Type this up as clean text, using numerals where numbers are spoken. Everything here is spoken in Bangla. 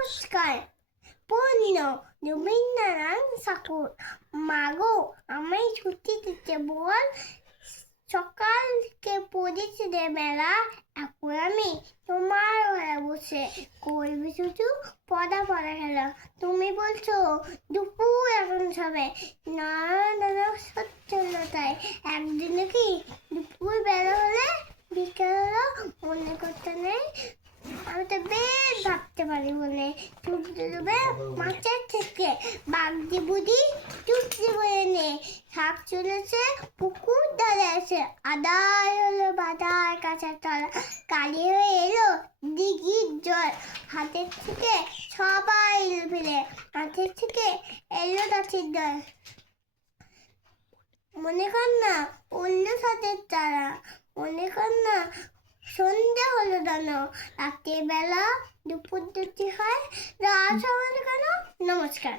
নমস্কার। পূর্ণ রবীন্দ্রনাথ ঠাকুর। মাগো আমায় ছুটি দিতে বল, সকালকে পড়েছে রে বেলা, এখন আমি তোমার ঘরে বসে করবি শুধু পড়া খেলা। তুমি বলছো দুপুর এখন সবে, না দাদা সত্য না তাই। একদিনে কি দুপুর বেলা হলে বিকেল হলো মনে করতে নেই। আমি তো বেশ ভাবতে পারি মনে, চুপতে দেবে মাছের থেকে বাগদি বুদ্ধি চুপতে বলে নে। শাক চলেছে পুকুর ধারে এসে, আদায় হলো বাদার কাছে তলা, কালি হয়ে এলো দিঘির জল। হাতের থেকে সবাই ফেলে, হাতের থেকে এলো গাছের দল। মনে কর না উল্লু সাথে তারা, মনে কর না সন্ধ্যে হলো দানো, রাতের বেলা দুপুর দুটি হয়, রাত সমানে কেন? নমস্কার।